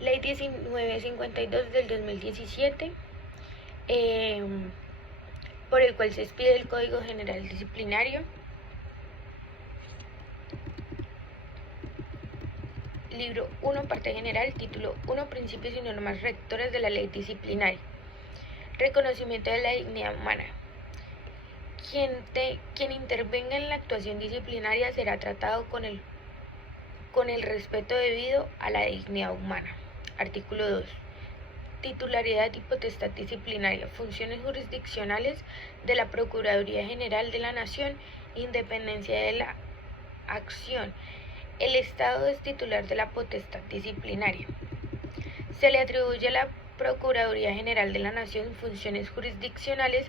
Ley 1952 del 2017, por el cual se expide el Código General Disciplinario. Libro 1, parte general, título 1, principios y normas rectoras de la ley disciplinaria. Reconocimiento de la dignidad humana. Quien intervenga en la actuación disciplinaria será tratado con el respeto debido a la dignidad humana. Artículo 2. Titularidad y potestad disciplinaria. Funciones jurisdiccionales de la Procuraduría General de la Nación. Independencia de la acción. El Estado es titular de la potestad disciplinaria. Se le atribuye a la Procuraduría General de la Nación funciones jurisdiccionales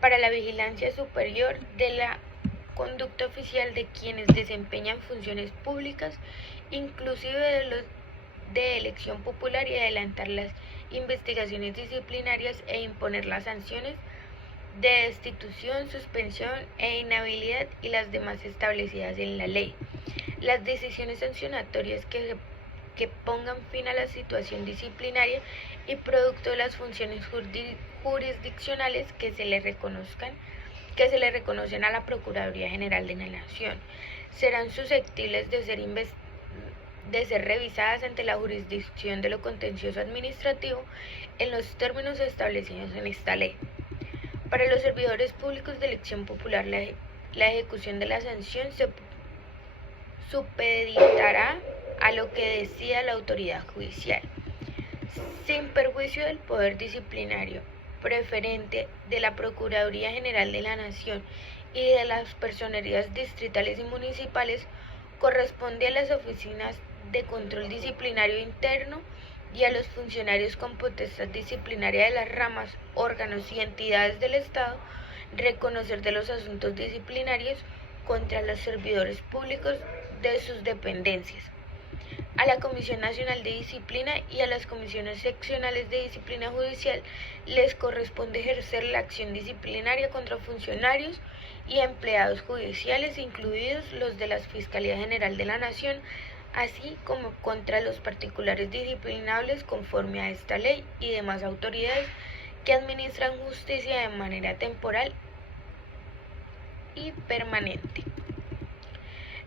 para la vigilancia superior de la conducta oficial de quienes desempeñan funciones públicas, inclusive de los de elección popular, y adelantar las investigaciones disciplinarias e imponer las sanciones de destitución, suspensión e inhabilidad y las demás establecidas en la ley. Las decisiones sancionatorias que pongan fin a la situación disciplinaria y producto de las funciones jurisdiccionales que se le reconocen a la Procuraduría General de la Nación serán susceptibles de ser revisadas ante la jurisdicción de lo contencioso administrativo en los términos establecidos en esta ley. Para los servidores públicos de elección popular, la ejecución de la sanción se supeditará a lo que decida la autoridad judicial, sin perjuicio del poder disciplinario preferente de la Procuraduría General de la Nación y de las personerías distritales y municipales. Corresponde a las oficinas de control disciplinario interno y a los funcionarios con potestad disciplinaria de las ramas, órganos y entidades del Estado reconocer de los asuntos disciplinarios contra los servidores públicos de sus dependencias. A la Comisión Nacional de Disciplina y a las comisiones seccionales de disciplina judicial les corresponde ejercer la acción disciplinaria contra funcionarios y empleados judiciales, incluidos los de la Fiscalía General de la Nación, así como contra los particulares disciplinables conforme a esta ley y demás autoridades que administran justicia de manera temporal y permanente.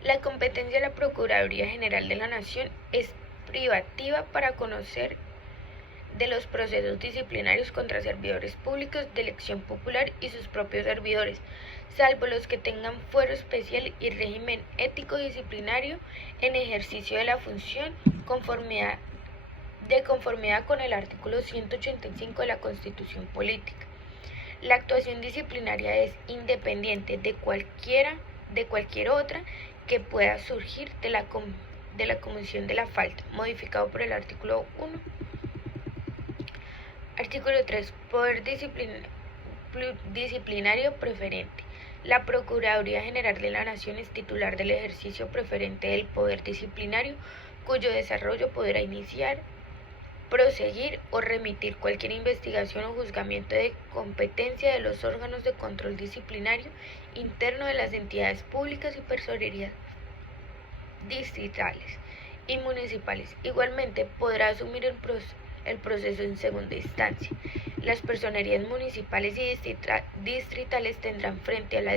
La competencia de la Procuraduría General de la Nación es privativa para conocer de los procesos disciplinarios contra servidores públicos de elección popular y sus propios servidores, salvo los que tengan fuero especial y régimen ético disciplinario en ejercicio de la función, de conformidad con el artículo 185 de la Constitución Política. La actuación disciplinaria es independiente de cualquier otra que pueda surgir de la comisión de la falta, modificado por el artículo 1. Artículo 3. Poder disciplinario preferente. La Procuraduría General de la Nación es titular del ejercicio preferente del poder disciplinario, cuyo desarrollo podrá iniciar, proseguir o remitir cualquier investigación o juzgamiento de competencia de los órganos de control disciplinario interno de las entidades públicas y personerías distritales y municipales. Igualmente podrá asumir el proceso en segunda instancia. Las personerías municipales y distritales tendrán frente a la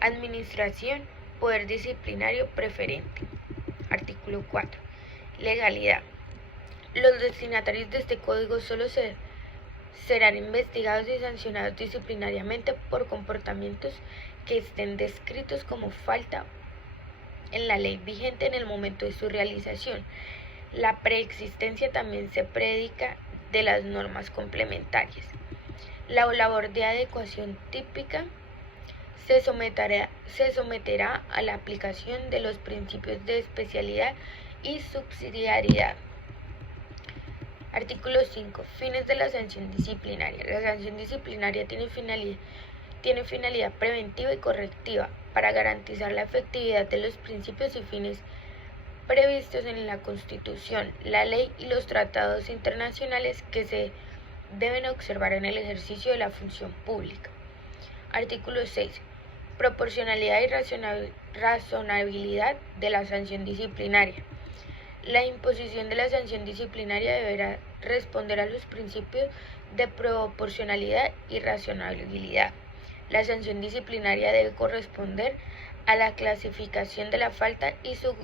administración poder disciplinario preferente. Artículo 4. Legalidad. Los destinatarios de este código solo serán investigados y sancionados disciplinariamente por comportamientos que estén descritos como falta en la ley vigente en el momento de su realización. La preexistencia también se predica de las normas complementarias. La labor de adecuación típica se someterá a la aplicación de los principios de especialidad y subsidiariedad. Artículo 5. Fines de la sanción disciplinaria. La sanción disciplinaria tiene finalidad preventiva y correctiva para garantizar la efectividad de los principios y fines previstos en la Constitución, la ley y los tratados internacionales que se deben observar en el ejercicio de la función pública. Artículo 6. Proporcionalidad y razonabilidad de la sanción disciplinaria. La imposición de la sanción disciplinaria deberá responder a los principios de proporcionalidad y racionalidad. La sanción disciplinaria debe corresponder a la clasificación de la falta y su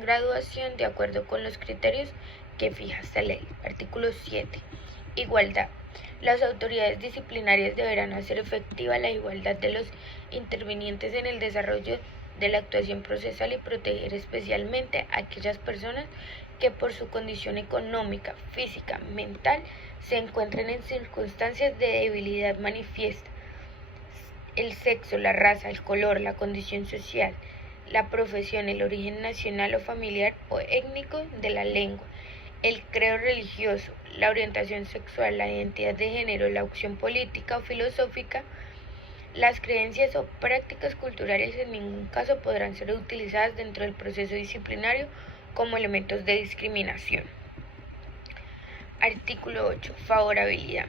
graduación de acuerdo con los criterios que fija esta ley. Artículo 7. Igualdad. Las autoridades disciplinarias deberán hacer efectiva la igualdad de los intervinientes en el desarrollo de la actuación procesal y proteger especialmente a aquellas personas que por su condición económica, física, mental, se encuentren en circunstancias de debilidad manifiesta. El sexo, la raza, el color, la condición social, la profesión, el origen nacional o familiar o étnico de la lengua, el credo religioso, la orientación sexual, la identidad de género, la opción política o filosófica, las creencias o prácticas culturales en ningún caso podrán ser utilizadas dentro del proceso disciplinario como elementos de discriminación. Artículo 8. Favorabilidad.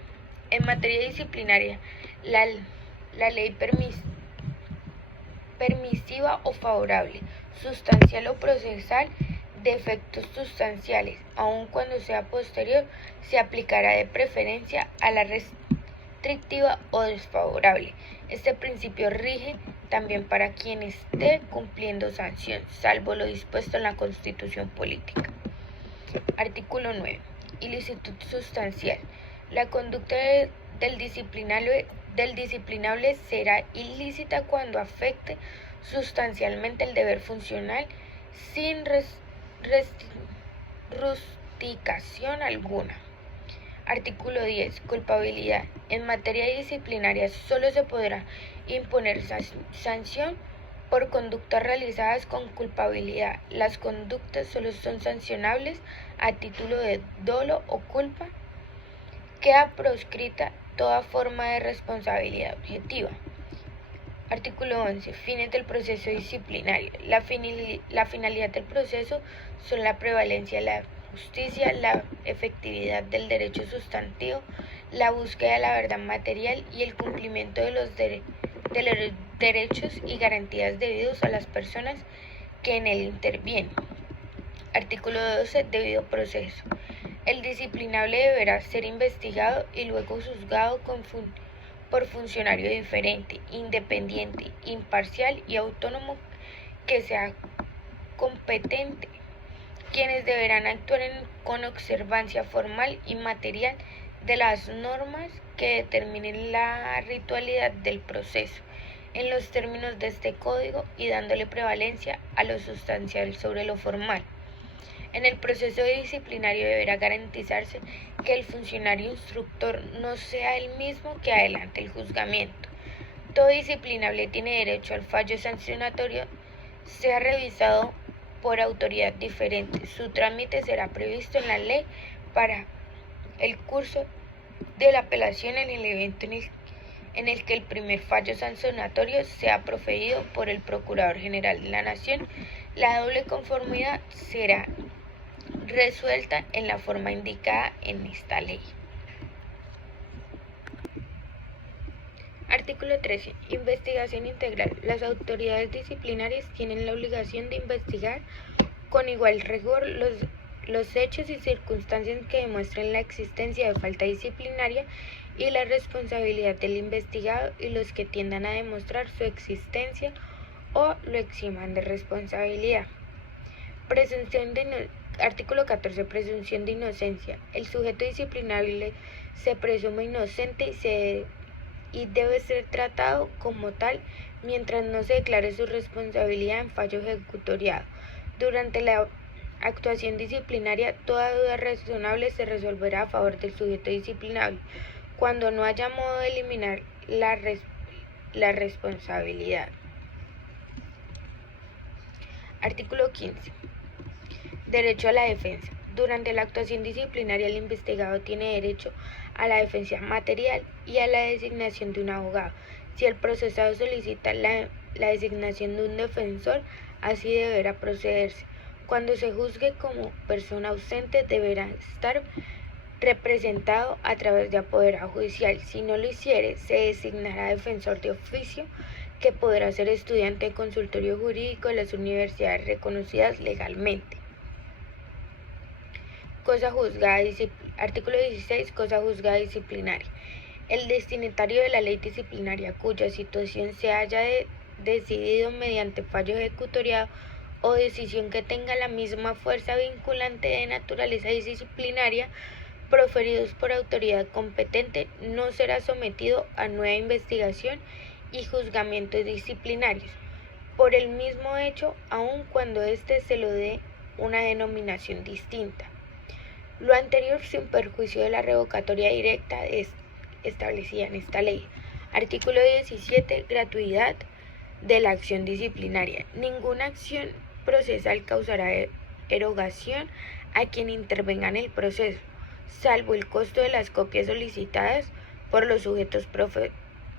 En materia disciplinaria, la ley permisiva o favorable, sustancial o procesal, de efectos sustanciales, aun cuando sea posterior, se aplicará de preferencia a la restrictiva o desfavorable. Este principio rige también para quien esté cumpliendo sanción, salvo lo dispuesto en la Constitución Política. Artículo 9. Ilicitud sustancial. La conducta del disciplinable será ilícita cuando afecte sustancialmente el deber funcional sin rusticación alguna. Artículo 10. Culpabilidad. En materia disciplinaria solo se podrá imponer sanción por conductas realizadas con culpabilidad. Las conductas solo son sancionables a título de dolo o culpa. Queda proscrita toda forma de responsabilidad objetiva. Artículo 11. Fines del proceso disciplinario. La finalidad del proceso son la prevalencia de la justicia, la efectividad del derecho sustantivo, la búsqueda de la verdad material y el cumplimiento de los derechos y garantías debidos a las personas que en él intervienen. Artículo 12. Debido proceso. El disciplinable deberá ser investigado y luego juzgado por funcionario diferente, independiente, imparcial y autónomo que sea competente, quienes deberán actuar con observancia formal y material de las normas que determinen la ritualidad del proceso, en los términos de este código y dándole prevalencia a lo sustancial sobre lo formal. En el proceso disciplinario deberá garantizarse que el funcionario instructor no sea el mismo que adelante el juzgamiento. Todo disciplinable tiene derecho al fallo sancionatorio, sea revisado por autoridad diferente. Su trámite será previsto en la ley para el curso de la apelación en el evento en el que el primer fallo sancionatorio sea proferido por el Procurador General de la Nación. La doble conformidad será resuelta en la forma indicada en esta ley. Artículo 13. Investigación integral. Las autoridades disciplinarias tienen la obligación de investigar con igual rigor los hechos y circunstancias que demuestren la existencia de falta disciplinaria y la responsabilidad del investigado y los que tiendan a demostrar su existencia o lo eximan de responsabilidad. Artículo 14. Presunción de inocencia. El sujeto disciplinable se presume inocente y debe ser tratado como tal mientras no se declare su responsabilidad en fallo ejecutoriado. Durante la actuación disciplinaria, toda duda razonable se resolverá a favor del sujeto disciplinable, cuando no haya modo de eliminar la responsabilidad. Artículo 15. Derecho a la defensa. Durante la actuación disciplinaria, el investigado tiene derecho a la defensa material y a la designación de un abogado. Si el procesado solicita la designación de un defensor, así deberá procederse. Cuando se juzgue como persona ausente, deberá estar representado a través de apoderado judicial. Si no lo hiciere, se designará defensor de oficio, que podrá ser estudiante de consultorio jurídico de las universidades reconocidas legalmente. Artículo 16. Cosa juzgada disciplinaria. El destinatario de la ley disciplinaria cuya situación se haya decidido mediante fallo ejecutoriado o decisión que tenga la misma fuerza vinculante de naturaleza disciplinaria proferidos por autoridad competente no será sometido a nueva investigación y juzgamientos disciplinarios por el mismo hecho, aun cuando éste se lo dé una denominación distinta. Lo anterior sin perjuicio de la revocatoria directa establecida en esta ley. Artículo 17. Gratuidad de la acción disciplinaria. Ninguna acción procesal causará erogación a quien intervenga en el proceso, salvo el costo de las copias solicitadas por los sujetos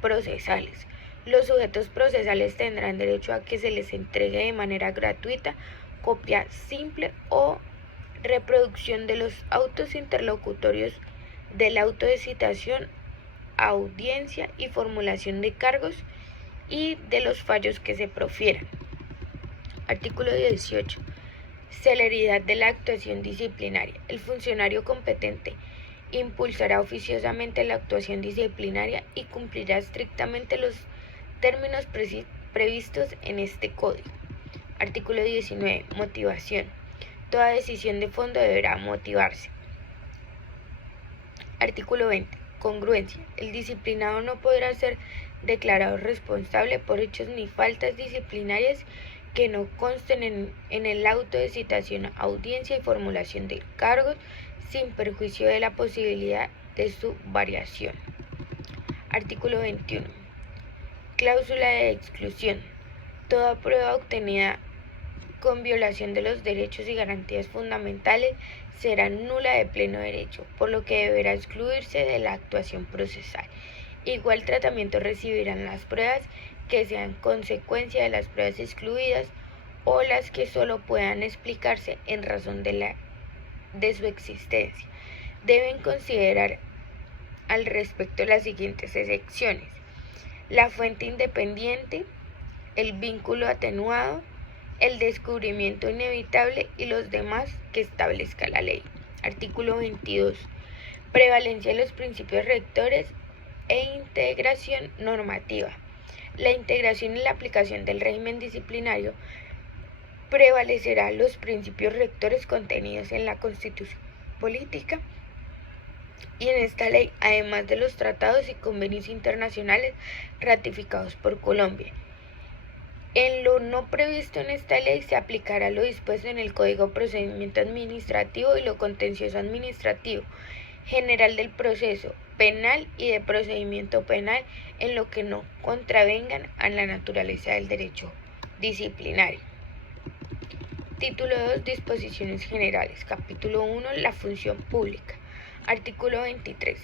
procesales. Los sujetos procesales tendrán derecho a que se les entregue de manera gratuita copia simple o reproducción de los autos interlocutorios del auto de citación, audiencia y formulación de cargos y de los fallos que se profieran. Artículo 18. Celeridad de la actuación disciplinaria. El funcionario competente impulsará oficiosamente la actuación disciplinaria y cumplirá estrictamente los términos previstos en este código. Artículo 19. Motivación. Toda decisión de fondo deberá motivarse. Artículo 20. Congruencia. El disciplinado no podrá ser declarado responsable por hechos ni faltas disciplinarias que no consten en el auto de citación, audiencia y formulación de cargos, sin perjuicio de la posibilidad de su variación. Artículo 21. Cláusula de exclusión. Toda prueba obtenida con violación de los derechos y garantías fundamentales será nula de pleno derecho, por lo que deberá excluirse de la actuación procesal. Igual tratamiento recibirán las pruebas que sean consecuencia de las pruebas excluidas o las que solo puedan explicarse en razón de su existencia. Deben considerar al respecto las siguientes excepciones: la fuente independiente, el vínculo atenuado, el descubrimiento inevitable y los demás que establezca la ley. Artículo 22. Prevalencia de los principios rectores e integración normativa. La integración y la aplicación del régimen disciplinario prevalecerá los principios rectores contenidos en la Constitución Política y en esta ley, además de los tratados y convenios internacionales ratificados por Colombia. En lo no previsto en esta ley se aplicará lo dispuesto en el Código de Procedimiento Administrativo y lo contencioso administrativo general del proceso penal y de procedimiento penal en lo que no contravengan a la naturaleza del derecho disciplinario. Título 2. Disposiciones generales. Capítulo 1. La función pública. Artículo 23.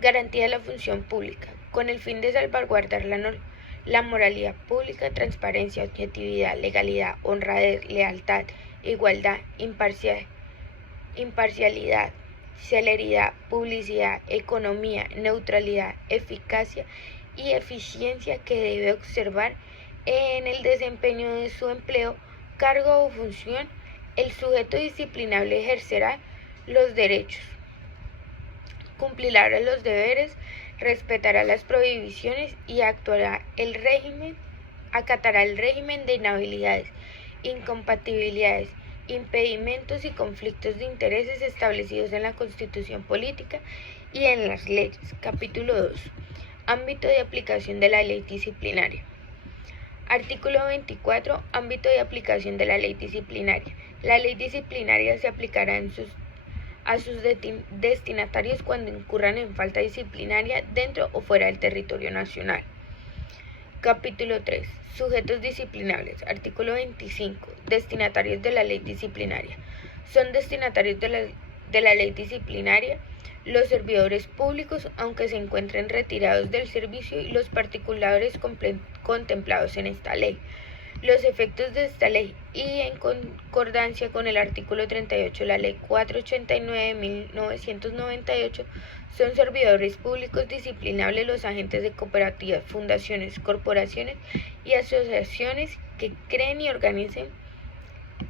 Garantía de la función pública. Con el fin de salvaguardar la moralidad pública, transparencia, objetividad, legalidad, honradez, lealtad, igualdad, imparcialidad, celeridad, publicidad, economía, neutralidad, eficacia y eficiencia que debe observar en el desempeño de su empleo, cargo o función, el sujeto disciplinable ejercerá los derechos, cumplirá los deberes, respetará las prohibiciones y acatará el régimen de inhabilidades, incompatibilidades, impedimentos y conflictos de intereses establecidos en la Constitución Política y en las leyes. Capítulo 2. Ámbito de aplicación de la ley disciplinaria. Artículo 24. Ámbito de aplicación de la ley disciplinaria. La ley disciplinaria se aplicará a sus destinatarios cuando incurran en falta disciplinaria dentro o fuera del territorio nacional. Capítulo 3. Sujetos disciplinables. Artículo 25. Destinatarios de la ley disciplinaria. Son destinatarios de la ley disciplinaria los servidores públicos, aunque se encuentren retirados del servicio, y los particulares contemplados en esta ley. Los efectos de esta ley y en concordancia con el artículo 38 de la Ley 489 de 1998 son servidores públicos disciplinables los agentes de cooperativas, fundaciones, corporaciones y asociaciones que creen y organicen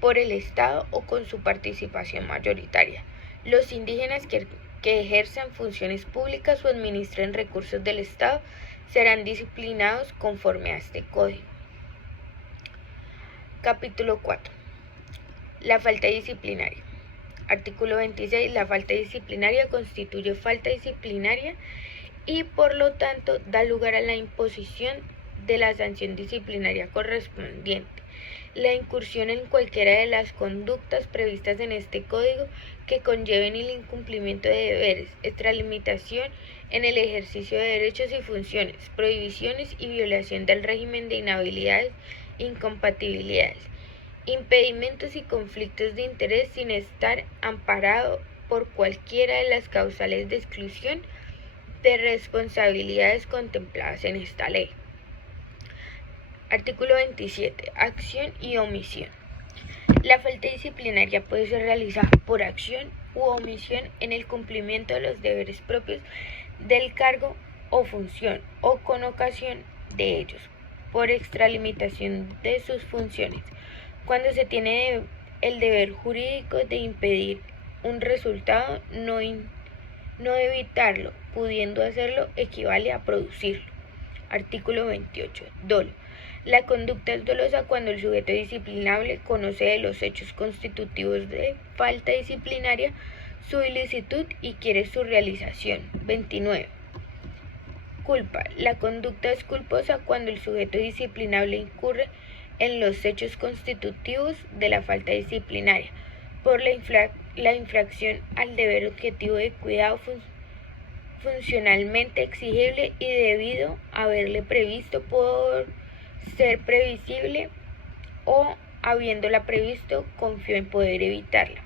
por el Estado o con su participación mayoritaria. Los indígenas que ejerzan funciones públicas o administren recursos del Estado serán disciplinados conforme a este código. Capítulo 4. La falta disciplinaria. Artículo 26. La falta disciplinaria constituye falta disciplinaria y por lo tanto da lugar a la imposición de la sanción disciplinaria correspondiente. La incursión en cualquiera de las conductas previstas en este código que conlleven el incumplimiento de deberes, extralimitación en el ejercicio de derechos y funciones, prohibiciones y violación del régimen de inhabilidades, incompatibilidades, impedimentos y conflictos de interés sin estar amparado por cualquiera de las causales de exclusión de responsabilidades contempladas en esta ley. Artículo 27. Acción y omisión. La falta disciplinaria puede ser realizada por acción u omisión en el cumplimiento de los deberes propios del cargo o función o con ocasión de ellos, por extralimitación de sus funciones. Cuando se tiene el deber jurídico de impedir un resultado, no evitarlo, pudiendo hacerlo, equivale a producirlo. Artículo 28. Dolo. La conducta es dolosa cuando el sujeto disciplinable conoce de los hechos constitutivos de falta disciplinaria, su ilicitud y quiere su realización. 29. Culpa. La conducta es culposa cuando el sujeto disciplinable incurre en los hechos constitutivos de la falta disciplinaria por la infracción al deber objetivo de cuidado funcionalmente exigible y debido a haberle previsto por ser previsible o habiéndola previsto confió en poder evitarla.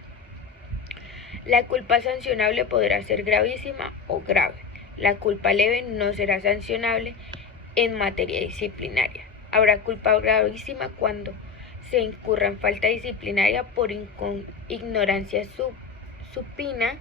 La culpa sancionable podrá ser gravísima o grave. La culpa leve no será sancionable en materia disciplinaria. Habrá culpa gravísima cuando se incurra en falta disciplinaria por ignorancia supina,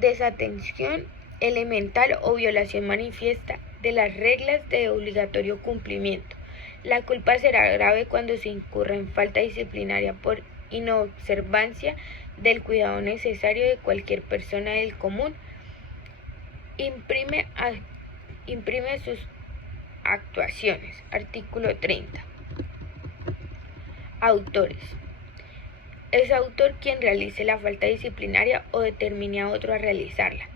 desatención elemental o violación manifiesta de las reglas de obligatorio cumplimiento. La culpa será grave cuando se incurra en falta disciplinaria por inobservancia del cuidado necesario de cualquier persona del común. Imprime sus actuaciones. Artículo 30. Autores. Es autor quien realice la falta disciplinaria o determine a otro a realizarla,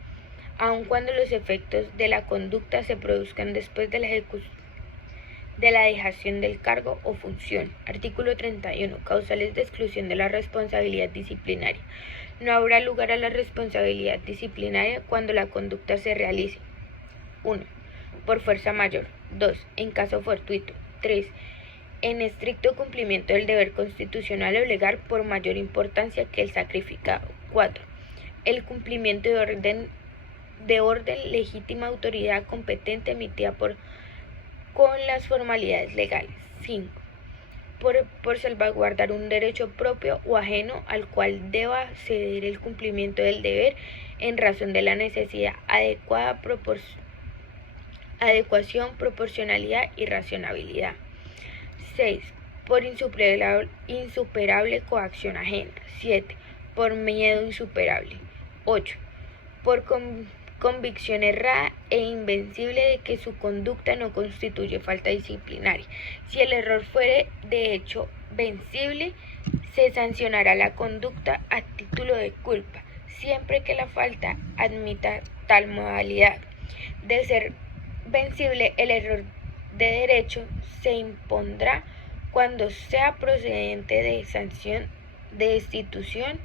aun cuando los efectos de la conducta se produzcan después de la dejación del cargo o función. Artículo 31. Causales de exclusión de la responsabilidad disciplinaria. No habrá lugar a la responsabilidad disciplinaria cuando la conducta se realice: 1. Por fuerza mayor. 2. En caso fortuito. 3. En estricto cumplimiento del deber constitucional o legal por mayor importancia que el sacrificado. 4. El cumplimiento de orden legítima autoridad competente emitida con las formalidades legales. 5. Por salvaguardar un derecho propio o ajeno al cual deba ceder el cumplimiento del deber en razón de la necesidad, adecuación, proporcionalidad y racionalidad. 6. Por insuperable coacción ajena. 7. Por miedo insuperable. 8. Por convicción errada e invencible de que su conducta no constituye falta disciplinaria. Si el error fuere de hecho vencible, se sancionará la conducta a título de culpa, siempre que la falta admita tal modalidad. De ser vencible, el error de derecho se impondrá cuando sea procedente de sanción de destitución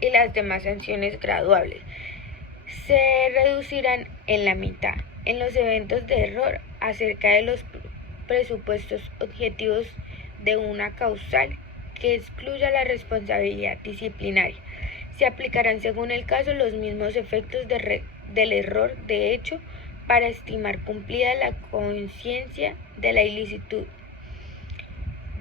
y las demás sanciones graduables se reducirán en la mitad. En los eventos de error acerca de los presupuestos objetivos de una causal que excluya la responsabilidad disciplinaria, se aplicarán según el caso los mismos efectos del error de hecho para estimar cumplida la conciencia de la ilicitud.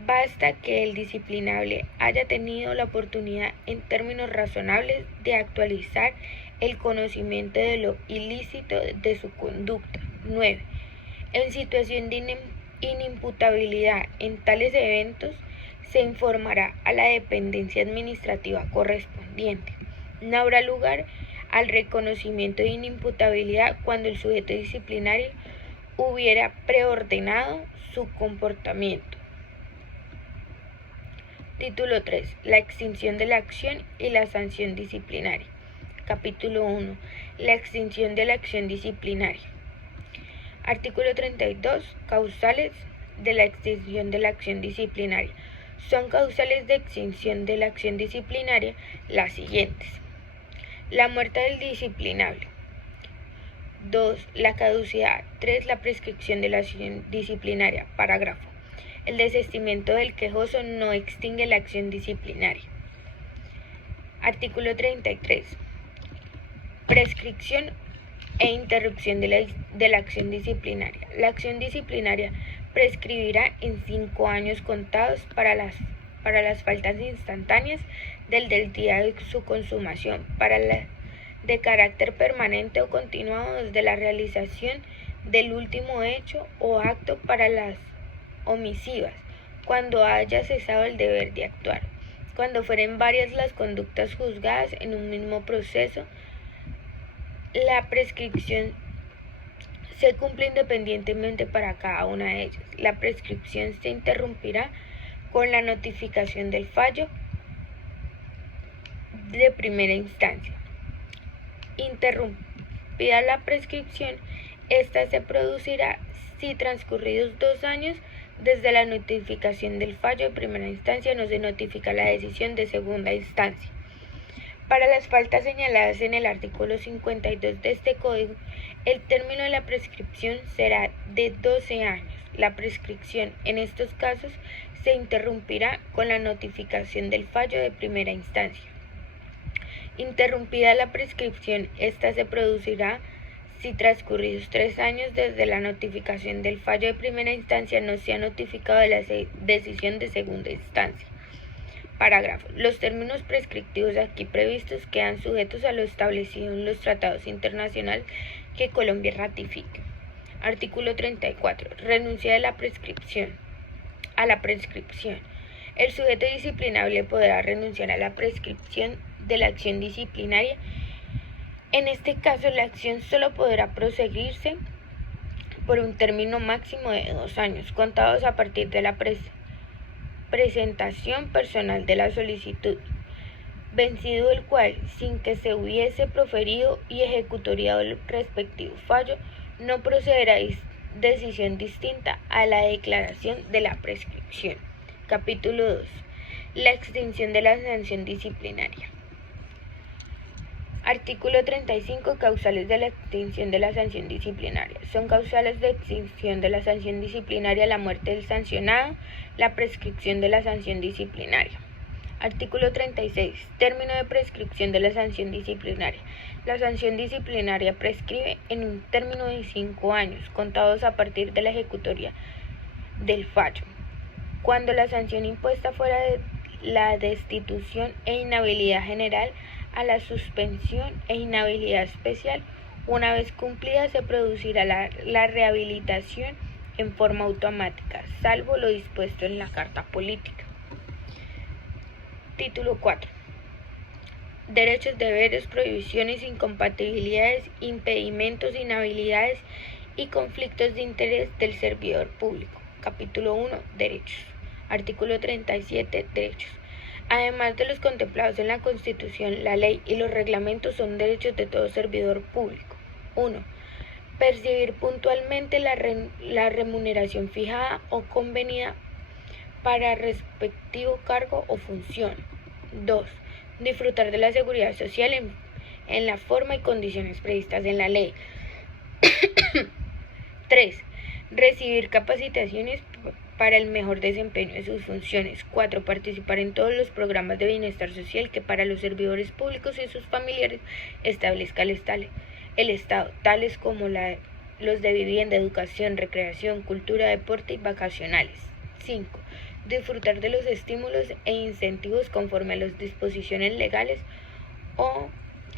Basta que el disciplinable haya tenido la oportunidad en términos razonables de actualizar el conocimiento de lo ilícito de su conducta. 9. En situación de inimputabilidad en tales eventos se informará a la dependencia administrativa correspondiente. No habrá lugar al reconocimiento de inimputabilidad cuando el sujeto disciplinario hubiera preordenado su comportamiento. Título 3. La extinción de la acción y la sanción disciplinaria. Capítulo 1. La extinción de la acción disciplinaria. Artículo 32. Causales de la extinción de la acción disciplinaria. Son causales de extinción de la acción disciplinaria las siguientes: la muerte del disciplinable. 2. La caducidad. 3. La prescripción de la acción disciplinaria. Parágrafo. El desistimiento del quejoso no extingue la acción disciplinaria. Artículo 33. Prescripción e interrupción de la acción disciplinaria. La acción disciplinaria prescribirá en 5 años contados para las faltas instantáneas del día de su consumación, para la de carácter permanente o continuado desde la realización del último hecho o acto, para las omisivas, cuando haya cesado el deber de actuar, cuando fueren varias las conductas juzgadas en un mismo proceso. La prescripción se cumple independientemente para cada una de ellas. La prescripción se interrumpirá con la notificación del fallo de primera instancia. Interrumpida la prescripción, esta se producirá si transcurridos 2 años desde la notificación del fallo de primera instancia no se notifica la decisión de segunda instancia. Para las faltas señaladas en el artículo 52 de este Código, el término de la prescripción será de 12 años. La prescripción en estos casos se interrumpirá con la notificación del fallo de primera instancia. Interrumpida la prescripción, esta se producirá si transcurridos 3 años desde la notificación del fallo de primera instancia no se ha notificado de la decisión de segunda instancia. Parágrafo. Los términos prescriptivos aquí previstos quedan sujetos a lo establecido en los tratados internacionales que Colombia ratifique. Artículo 34. Renuncia a la prescripción. El sujeto disciplinable podrá renunciar a la prescripción de la acción disciplinaria. En este caso, la acción solo podrá proseguirse por un término máximo de 2 años, contados a partir de la presentación personal de la solicitud, vencido el cual, sin que se hubiese proferido y ejecutoriado el respectivo fallo, no procederá decisión distinta a la declaración de la prescripción. Capítulo 2. La extinción de la sanción disciplinaria. Artículo 35. Causales de la extinción de la sanción disciplinaria. Son causales de extinción de la sanción disciplinaria la muerte del sancionado, la prescripción de la sanción disciplinaria. Artículo 36. Término de prescripción de la sanción disciplinaria. La sanción disciplinaria prescribe en un término de 5 años, contados a partir de la ejecutoria del fallo. Cuando la sanción impuesta fuera de la destitución e inhabilidad general a la suspensión e inhabilidad especial, una vez cumplida se producirá la rehabilitación en forma automática, salvo lo dispuesto en la Carta Política. Título 4. Derechos, deberes, prohibiciones, incompatibilidades, impedimentos, inhabilidades y conflictos de interés del servidor público. Capítulo 1. Derechos. Artículo 37. Derechos. Además de los contemplados en la Constitución, la ley y los reglamentos son derechos de todo servidor público. 1. Percibir puntualmente la remuneración fijada o convenida para respectivo cargo o función. 2. Disfrutar de la seguridad social en la forma y condiciones previstas en la ley. 3. Recibir capacitaciones para el mejor desempeño de sus funciones. 4. Participar en todos los programas de bienestar social que para los servidores públicos y sus familiares establezca el Estado, tales como los de vivienda, educación, recreación, cultura, deporte y vacacionales. 5. Disfrutar de los estímulos e incentivos conforme a las disposiciones legales o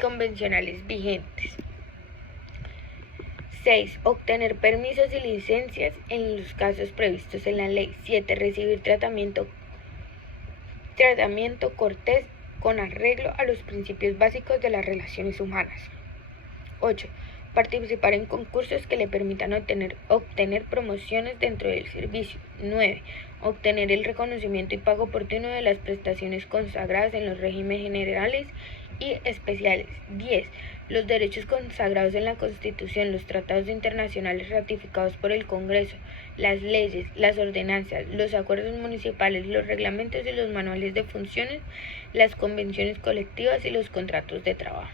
convencionales vigentes. 6. Obtener permisos y licencias en los casos previstos en la ley. 7. Recibir tratamiento tratamiento cortés con arreglo a los principios básicos de las relaciones humanas. 8. Participar en concursos que le permitan obtener promociones dentro del servicio. 9. Obtener el reconocimiento y pago oportuno de las prestaciones consagradas en los regímenes generales y especiales. 10. Los derechos consagrados en la Constitución, los tratados internacionales ratificados por el Congreso, las leyes, las ordenanzas, los acuerdos municipales, los reglamentos y los manuales de funciones, las convenciones colectivas y los contratos de trabajo.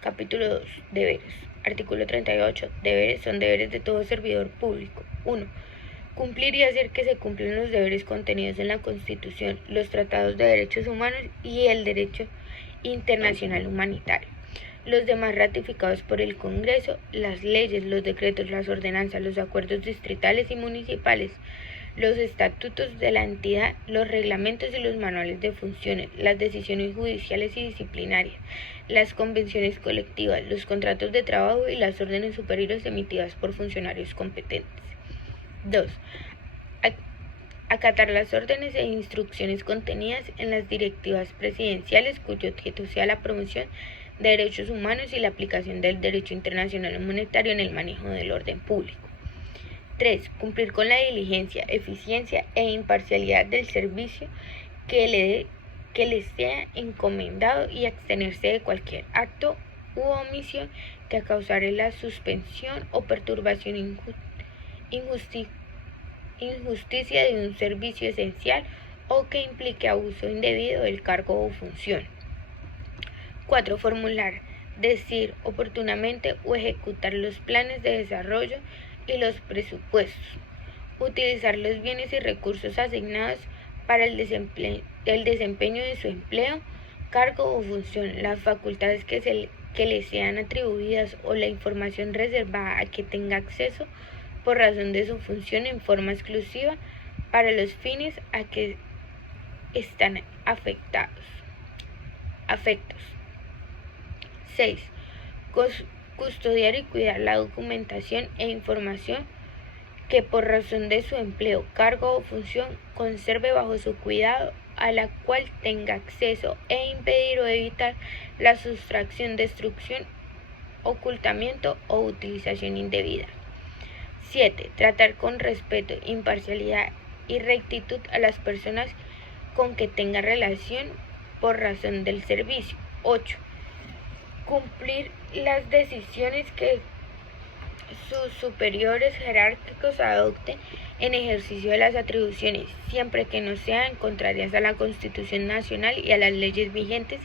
Capítulo 2. Deberes. Artículo 38. Deberes son deberes de todo servidor público. 1. Cumplir y hacer que se cumplan los deberes contenidos en la Constitución, los tratados de derechos humanos y el derecho internacional humanitario. Los demás ratificados por el Congreso, las leyes, los decretos, las ordenanzas, los acuerdos distritales y municipales, los estatutos de la entidad, los reglamentos y los manuales de funciones, las decisiones judiciales y disciplinarias, las convenciones colectivas, los contratos de trabajo y las órdenes superiores emitidas por funcionarios competentes. 2. Acatar las órdenes e instrucciones contenidas en las directivas presidenciales cuyo objeto sea la promoción de derechos humanos y la aplicación del derecho internacional monetario en el manejo del orden público. 3. Cumplir con la diligencia, eficiencia e imparcialidad del servicio que le sea encomendado y abstenerse de cualquier acto u omisión que causare la suspensión o perturbación injusticia de un servicio esencial o que implique abuso indebido del cargo o función. 4. Formular, decir oportunamente o ejecutar los planes de desarrollo y los presupuestos. Utilizar los bienes y recursos asignados para el desempeño de su empleo, cargo o función, las facultades que le sean atribuidas o la información reservada a que tenga acceso por razón de su función en forma exclusiva para los fines a que están afectos. 6. Custodiar y cuidar la documentación e información que por razón de su empleo, cargo o función conserve bajo su cuidado, a la cual tenga acceso, e impedir o evitar la sustracción, destrucción, ocultamiento o utilización indebida. 7. Tratar con respeto, imparcialidad y rectitud a las personas con que tenga relación por razón del servicio. 8. Cumplir las decisiones que sus superiores jerárquicos adopten en ejercicio de las atribuciones, siempre que no sean contrarias a la Constitución Nacional y a las leyes vigentes,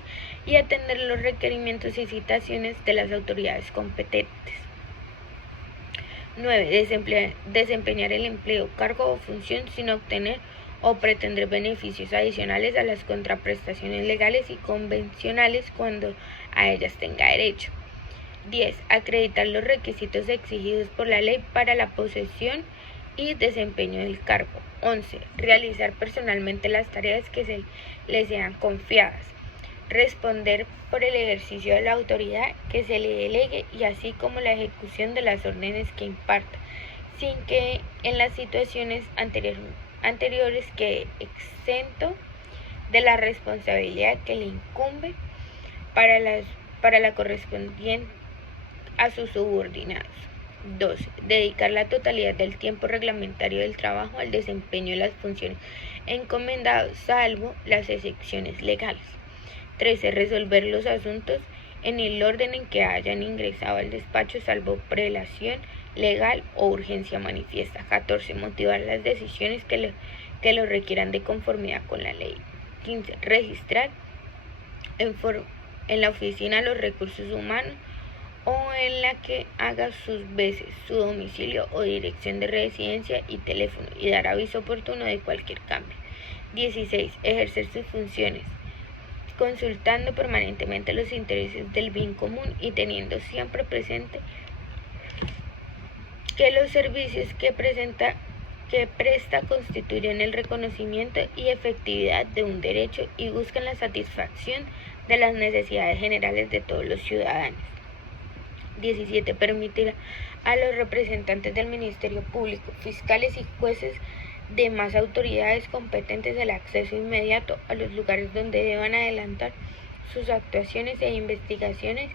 y atender los requerimientos y citaciones de las autoridades competentes. 9. Desempeñar el empleo, cargo o función sin obtener o pretender beneficios adicionales a las contraprestaciones legales y convencionales cuando a ellas tenga derecho. 10. Acreditar los requisitos exigidos por la ley para la posesión y desempeño del cargo. 11. Realizar personalmente las tareas que se le sean confiadas. Responder por el ejercicio de la autoridad que se le delegue y así como la ejecución de las órdenes que imparta, sin que en las situaciones anteriores quede exento de la responsabilidad que le incumbe para la correspondiente a sus subordinados. 12. Dedicar la totalidad del tiempo reglamentario del trabajo al desempeño de las funciones encomendadas, salvo las excepciones legales. 13. Resolver los asuntos en el orden en que hayan ingresado al despacho, salvo prelación legal o urgencia manifiesta. 14. Motivar las decisiones que lo requieran de conformidad con la ley. 15. Registrar en la oficina los recursos humanos o en la que haga sus veces su domicilio o dirección de residencia y teléfono, y dar aviso oportuno de cualquier cambio. 16. Ejercer sus funciones consultando permanentemente los intereses del bien común y teniendo siempre presente que los servicios que presta constituyen el reconocimiento y efectividad de un derecho y buscan la satisfacción de las necesidades generales de todos los ciudadanos. 17. Permitir a los representantes del Ministerio Público, fiscales y jueces demás autoridades competentes el acceso inmediato a los lugares donde deban adelantar sus actuaciones e investigaciones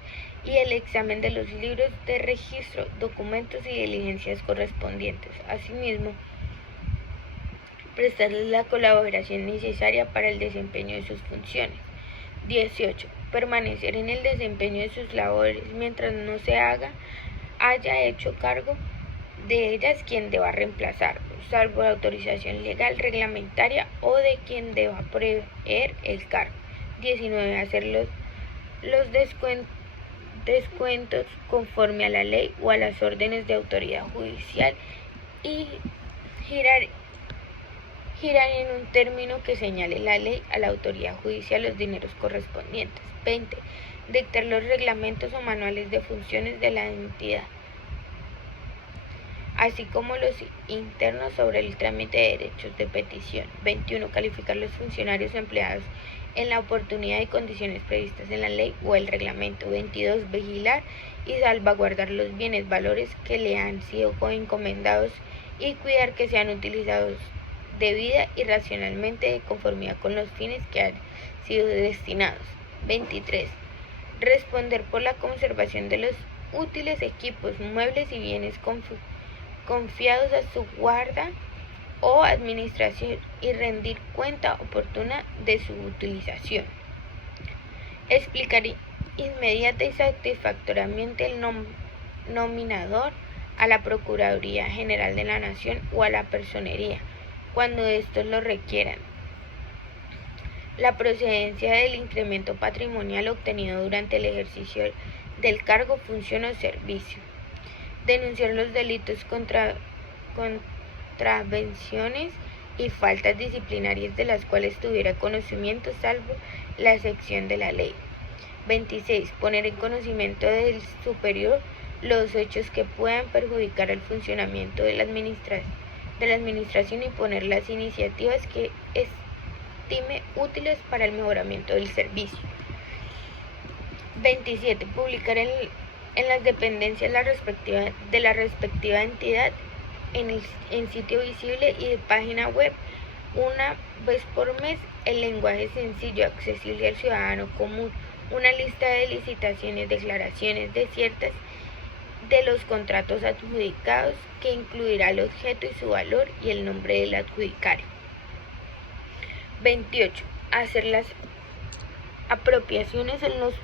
y el examen de los libros de registro, documentos y diligencias correspondientes. Asimismo, prestarles la colaboración necesaria para el desempeño de sus funciones. 18. Permanecer en el desempeño de sus labores mientras no se haya hecho cargo de ellas quien deba reemplazar, salvo la autorización legal, reglamentaria o de quien deba proveer el cargo. 19. Hacer los descuentos conforme a la ley o a las órdenes de autoridad judicial y girar en un término que señale la ley a la autoridad judicial los dineros correspondientes. 20. Dictar los reglamentos o manuales de funciones de la entidad, así como los internos sobre el trámite de derechos de petición. 21. Calificar los funcionarios empleados en la oportunidad y condiciones previstas en la ley o el reglamento. 22. Vigilar y salvaguardar los bienes valores que le han sido encomendados y cuidar que sean utilizados debida y racionalmente de conformidad con los fines que han sido destinados. 23. Responder por la conservación de los útiles, equipos, muebles y bienes confiados a su guarda o administración y rendir cuenta oportuna de su utilización. Explicar inmediata y satisfactoriamente el nominador a la Procuraduría General de la Nación o a la Personería, cuando estos lo requieran, la procedencia del incremento patrimonial obtenido durante el ejercicio del cargo, función o servicio. Denunciar los delitos, contravenciones y faltas disciplinarias de las cuales tuviera conocimiento, salvo la excepción de la ley. 26. Poner en conocimiento del superior los hechos que puedan perjudicar el funcionamiento de la administración y poner las iniciativas que estime útiles para el mejoramiento del servicio. 27. Publicar en las dependencias de la respectiva entidad en sitio visible y de página web una vez por mes el lenguaje sencillo, accesible al ciudadano común, una lista de licitaciones, declaraciones desiertas de los contratos adjudicados que incluirá el objeto y su valor y el nombre del adjudicario. 28. Hacer las apropiaciones en los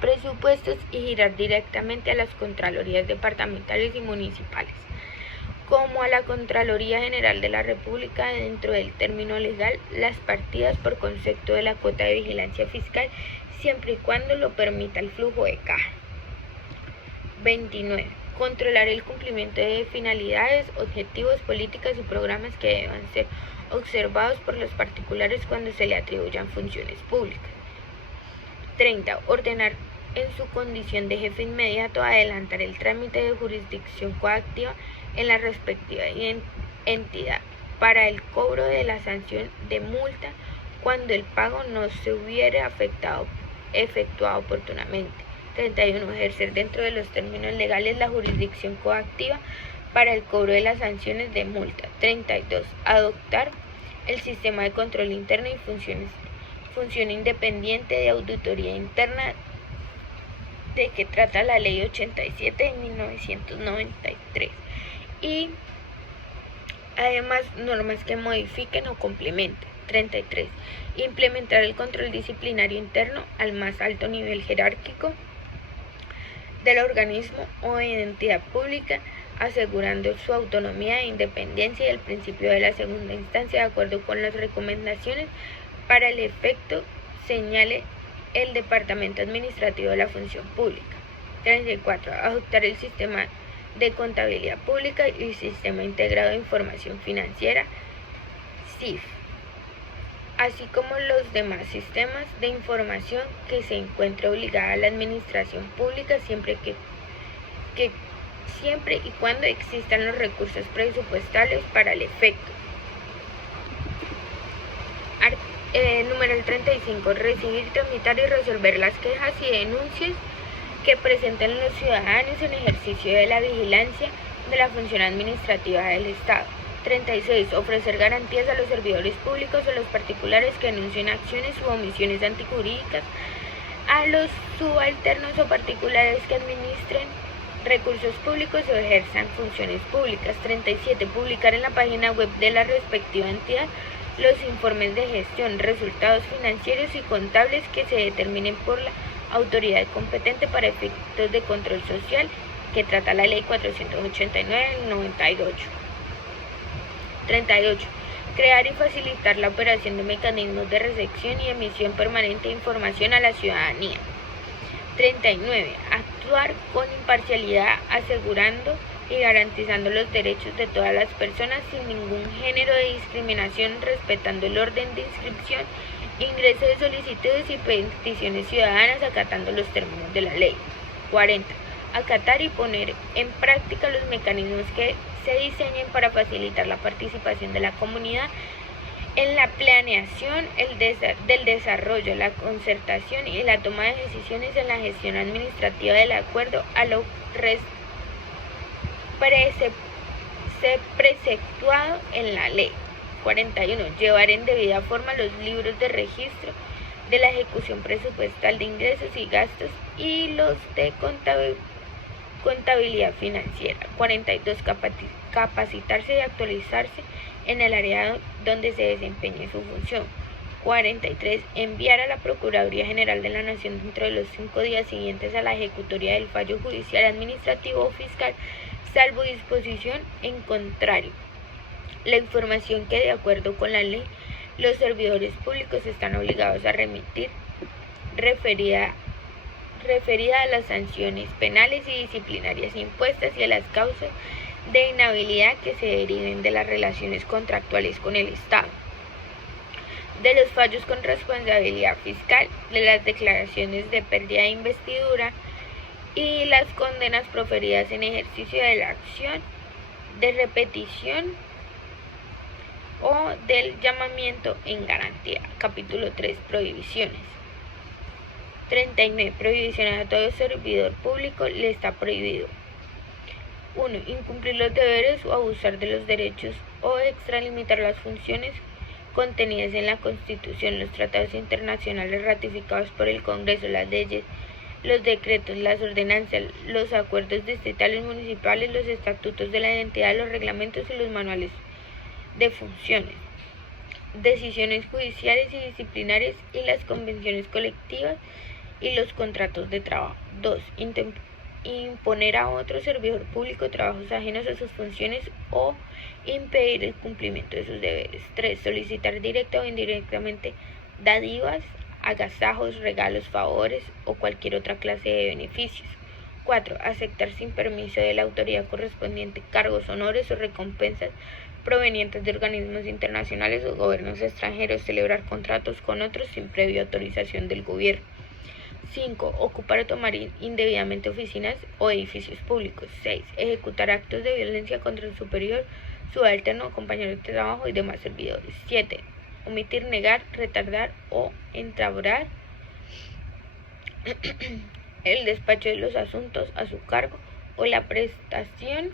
presupuestos y girar directamente a las Contralorías departamentales y municipales, como a la Contraloría General de la República, dentro del término legal, las partidas por concepto de la cuota de vigilancia fiscal, siempre y cuando lo permita el flujo de caja. 29. Controlar el cumplimiento de finalidades, objetivos, políticas y programas que deban ser observados por los particulares cuando se le atribuyan funciones públicas. 30. Ordenar en su condición de jefe inmediato adelantar el trámite de jurisdicción coactiva en la respectiva entidad para el cobro de la sanción de multa cuando el pago no se hubiera efectuado oportunamente. 31. Ejercer dentro de los términos legales la jurisdicción coactiva para el cobro de las sanciones de multa. 32. Adoptar el sistema de control interno y función independiente de auditoría interna de que trata la Ley 87 de 1993 y además normas que modifiquen o complementen. 33. Implementar el control disciplinario interno al más alto nivel jerárquico del organismo o entidad pública, asegurando su autonomía e independencia y el principio de la segunda instancia de acuerdo con las recomendaciones para el efecto señale el Departamento Administrativo de la Función Pública. 34. Adoptar el sistema de contabilidad pública y el sistema integrado de información financiera, SIF, así como los demás sistemas de información que se encuentre obligada a la administración pública siempre y cuando existan los recursos presupuestarios para el efecto. Número 35. Recibir, tramitar y resolver las quejas y denuncias que presenten los ciudadanos en ejercicio de la vigilancia de la función administrativa del Estado. 36. Ofrecer garantías a los servidores públicos o a los particulares que denuncien acciones u omisiones antijurídicas, a los subalternos o particulares que administren recursos públicos o ejerzan funciones públicas. 37. Publicar en la página web de la respectiva entidad los informes de gestión, resultados financieros y contables que se determinen por la autoridad competente para efectos de control social que trata la Ley 489 del 98. 38. Crear y facilitar la operación de mecanismos de recepción y emisión permanente de información a la ciudadanía. 39. Actuar con imparcialidad, asegurando y garantizando los derechos de todas las personas sin ningún género de discriminación, respetando el orden de inscripción, ingreso de solicitudes y peticiones ciudadanas, acatando los términos de la ley. 40. Acatar y poner en práctica los mecanismos que se diseñen para facilitar la participación de la comunidad en la planeación del desarrollo, la concertación y la toma de decisiones en la gestión administrativa del acuerdo a lo preceptuado en la ley. 41. Llevar en debida forma los libros de registro de la ejecución presupuestal de ingresos y gastos y los de contabilidad financiera. 42. Capacitarse y actualizarse en el área donde se desempeñe su función. 43. Enviar a la Procuraduría General de la Nación dentro de los 5 días siguientes a la ejecutoria del fallo judicial, administrativo o fiscal, salvo disposición en contrario, la información que, de acuerdo con la ley, los servidores públicos están obligados a remitir, referida a las sanciones penales y disciplinarias impuestas y a las causas de inhabilidad que se deriven de las relaciones contractuales con el Estado, de los fallos con responsabilidad fiscal, de las declaraciones de pérdida de investidura y las condenas proferidas en ejercicio de la acción de repetición o del llamamiento en garantía. Capítulo 3. Prohibiciones. 39. Prohibiciones a todo servidor público le está prohibido: 1. Incumplir los deberes o abusar de los derechos o extralimitar las funciones contenidas en la Constitución, los tratados internacionales ratificados por el Congreso, las leyes, los decretos, las ordenanzas, los acuerdos distritales municipales, los estatutos de la entidad, los reglamentos y los manuales de funciones, decisiones judiciales y disciplinarias y las convenciones colectivas y los contratos de trabajo. 2. Imponer a otro servidor público trabajos ajenos a sus funciones o impedir el cumplimiento de sus deberes. 3. Solicitar directa o indirectamente dádivas, agasajos, regalos, favores o cualquier otra clase de beneficios. 4. Aceptar sin permiso de la autoridad correspondiente cargos, honores o recompensas provenientes de organismos internacionales o gobiernos extranjeros. Celebrar contratos con otros sin previa autorización del gobierno. 5. Ocupar o tomar indebidamente oficinas o edificios públicos. 6. Ejecutar actos de violencia contra el superior, subalterno, compañero de trabajo y demás servidores. 7. Omitir, negar, retardar o entablar el despacho de los asuntos a su cargo o la prestación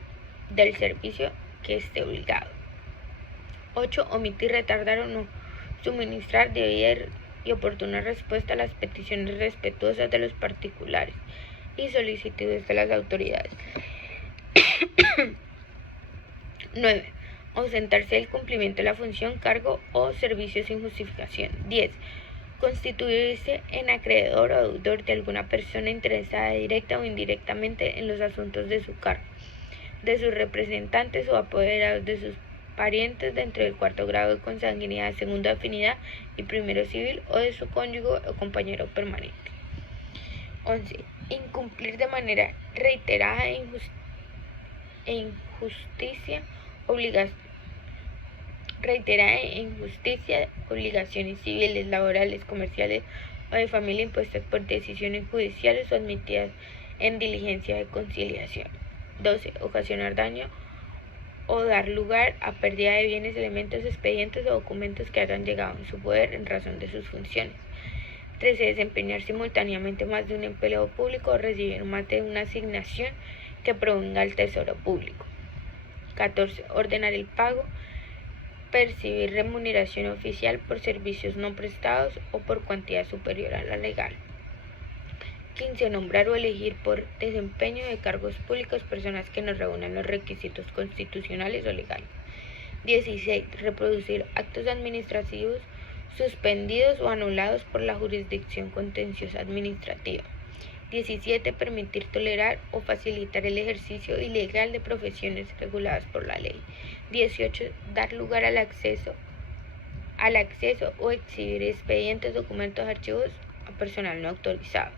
del servicio que esté obligado. 8. Omitir, retardar o no suministrar debida y oportuna respuesta a las peticiones respetuosas de los particulares y solicitudes de las autoridades. 9. Ausentarse del cumplimiento de la función, cargo o servicio sin justificación. 10. Constituirse en acreedor o deudor de alguna persona interesada directa o indirectamente en los asuntos de su cargo, de sus representantes o apoderados, de sus parientes dentro del 4º grado de consanguinidad, 2º afinidad y 1º civil, o de su cónyuge o compañero permanente. 11. Incumplir de manera reiterada obligaciones civiles, laborales, comerciales o de familia impuestas por decisiones judiciales o admitidas en diligencia de conciliación. 12. Ocasionar daño o dar lugar a pérdida de bienes, elementos, expedientes o documentos que hayan llegado en su poder en razón de sus funciones. 13. Desempeñar simultáneamente más de un empleo público o recibir más de una asignación que provenga al tesoro público. 14. Ordenar el pago, percibir remuneración oficial por servicios no prestados o por cuantía superior a la legal. 15. Nombrar o elegir por desempeño de cargos públicos personas que no reúnan los requisitos constitucionales o legales. 16. Reproducir actos administrativos suspendidos o anulados por la jurisdicción contenciosa administrativa. 17. Permitir, tolerar o facilitar el ejercicio ilegal de profesiones reguladas por la ley. 18. Dar lugar al acceso o exhibir expedientes, documentos, archivos a personal no autorizado.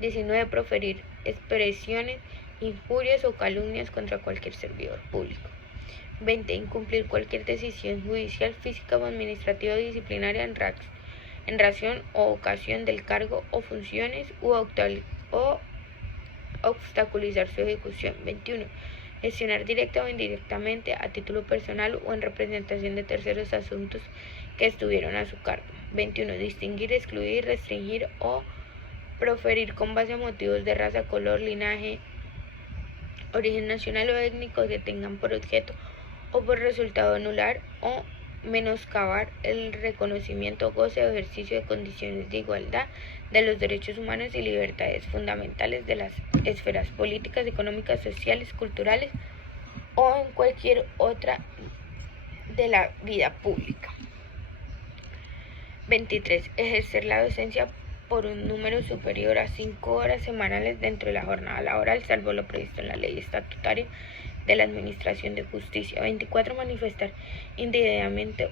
19. Proferir expresiones, injurias o calumnias contra cualquier servidor público. 20. Incumplir cualquier decisión judicial, física o administrativa o disciplinaria en razón o ocasión del cargo o funciones o obstaculizar su ejecución. 21. Gestionar directa o indirectamente a título personal o en representación de terceros asuntos que estuvieron a su cargo. 21. Distinguir, excluir, restringir o proferir con base a motivos de raza, color, linaje, origen nacional o étnico que tengan por objeto o por resultado anular o menoscabar el reconocimiento, goce o ejercicio de condiciones de igualdad de los derechos humanos y libertades fundamentales de las esferas políticas, económicas, sociales, culturales o en cualquier otra de la vida pública. 23. Ejercer la docencia por un número superior a 5 horas semanales dentro de la jornada laboral, salvo lo previsto en la ley estatutaria de la Administración de Justicia. 24. Manifestar indebidamente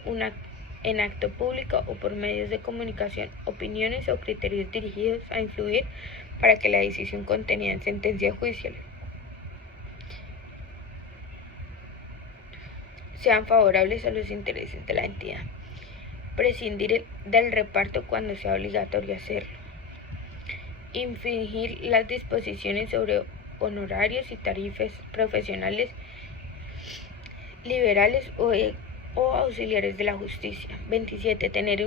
en acto público o por medios de comunicación opiniones o criterios dirigidos a influir para que la decisión contenida en sentencia judicial sean favorables a los intereses de la entidad. Prescindir del reparto cuando sea obligatorio hacerlo. Infringir las disposiciones sobre honorarios y tarifas profesionales liberales o auxiliares de la justicia. 27. Tener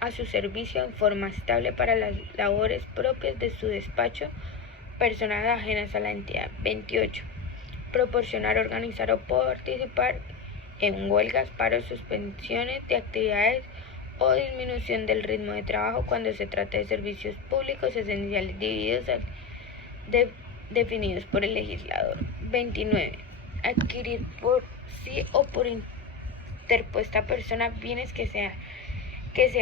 a su servicio en forma estable para las labores propias de su despacho, personas ajenas a la entidad. 28. Proporcionar, organizar o participar en huelgas, paros, suspensiones de actividades o disminución del ritmo de trabajo cuando se trata de servicios públicos esenciales definidos por el legislador. 29. Adquirir por sí o por interpuesta persona bienes que se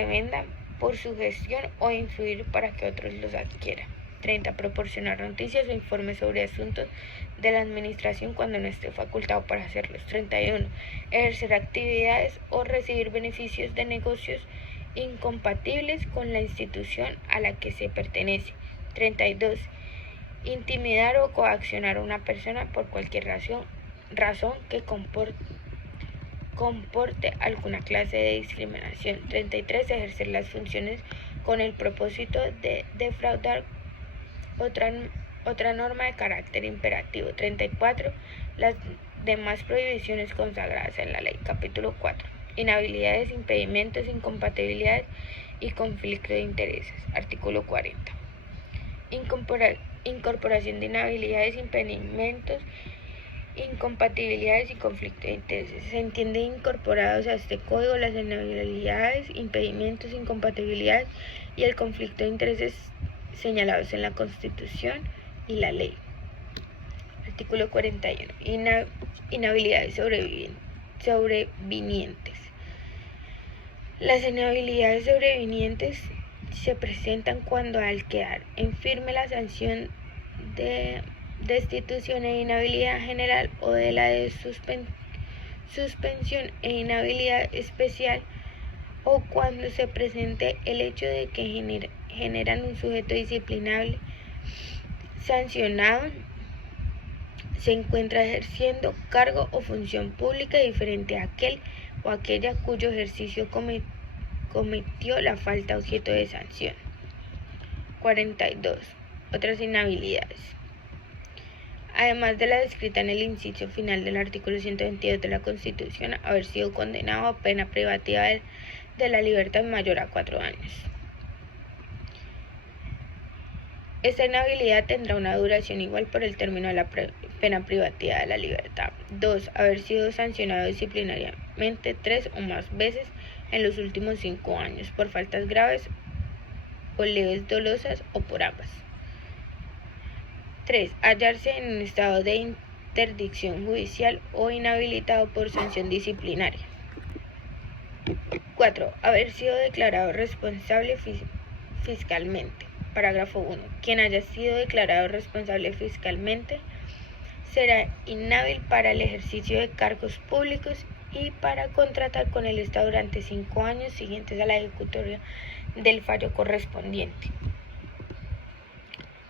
vendan por su gestión o influir para que otros los adquieran. 30. Proporcionar noticias o informes sobre asuntos de la administración cuando no esté facultado para hacerlos. 31. Ejercer actividades o recibir beneficios de negocios incompatibles con la institución a la que se pertenece. 32. Intimidar o coaccionar a una persona por cualquier razón que comporte alguna clase de discriminación. 33. Ejercer las funciones con el propósito de defraudar otra norma de carácter imperativo. 34. Las demás prohibiciones consagradas en la ley. Capítulo 4. Inhabilidades, impedimentos, incompatibilidades y conflicto de intereses. Artículo 40. Incorporación de inhabilidades, impedimentos, incompatibilidades y conflicto de intereses. Se entiende incorporados a este código las inhabilidades, impedimentos, incompatibilidades y el conflicto de intereses señalados en la Constitución y la ley. Artículo 41. Inhabilidades sobrevinientes. Las inhabilidades sobrevinientes se presentan cuando, al quedar en firme la sanción de destitución e inhabilidad general o de la de suspensión e inhabilidad especial, o cuando se presente el hecho de que generan un sujeto disciplinable sancionado se encuentra ejerciendo cargo o función pública diferente a aquel o aquella cuyo ejercicio cometió la falta objeto de sanción. 42. Otras inhabilidades. Además de la descrita en el inciso final del artículo 122 de la Constitución, haber sido condenado a pena privativa de la libertad mayor a 4 años. Esta inhabilidad tendrá una duración igual por el término de la pena privativa de la libertad. 2. Haber sido sancionado disciplinariamente 3 o más veces en los últimos 5 años por faltas graves o leves dolosas o por ambas. 3. Hallarse en un estado de interdicción judicial o inhabilitado por sanción disciplinaria. 4. Haber sido declarado responsable fiscalmente. Parágrafo 1. Quien haya sido declarado responsable fiscalmente será inhábil para el ejercicio de cargos públicos y para contratar con el Estado durante 5 años siguientes a la ejecutoria del fallo correspondiente.